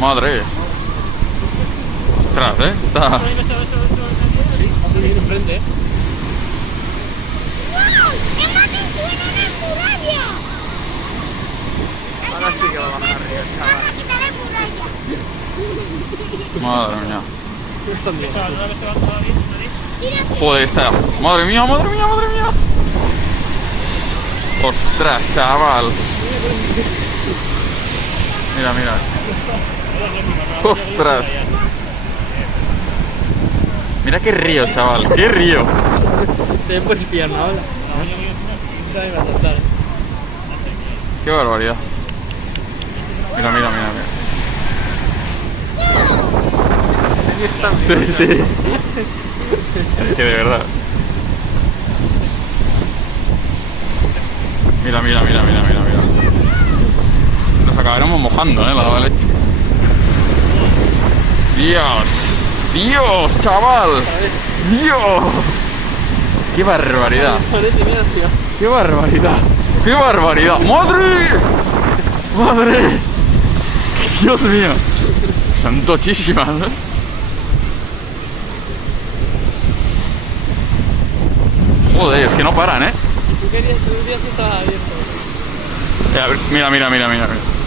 Madre. Ostras, está... Sí, viene enfrente, ¡Wow! ¡Hemos entrado en una muralla! Ahora sí que va a bajar río, chaval. ¡Máquina de muralla! Madre mía. Están bien. Joder, está... Madre mía, madre mía, madre mía. Ostras, chaval. Mira, mira. Ostras. Mira qué río, chaval. Qué río. Se puede fiar ahora. Esta me va a saltar. Qué barbaridad. Mira, mira, mira, mira. Sí, sí. Es que de verdad. Mira, mira, mira, mira, mira, mira. Nos acabaremos mojando, la leche. Dios. Dios, chaval. Dios. Qué barbaridad. Parece, mira, tío. ¡Qué barbaridad! ¡Qué barbaridad! ¡Madre! ¡Madre! ¡Dios mío! Son tochísimas, ¿eh? Joder, es que no paran, ¿eh? Tú querías que estaba abierto. Mira, mira, mira, mira, mira.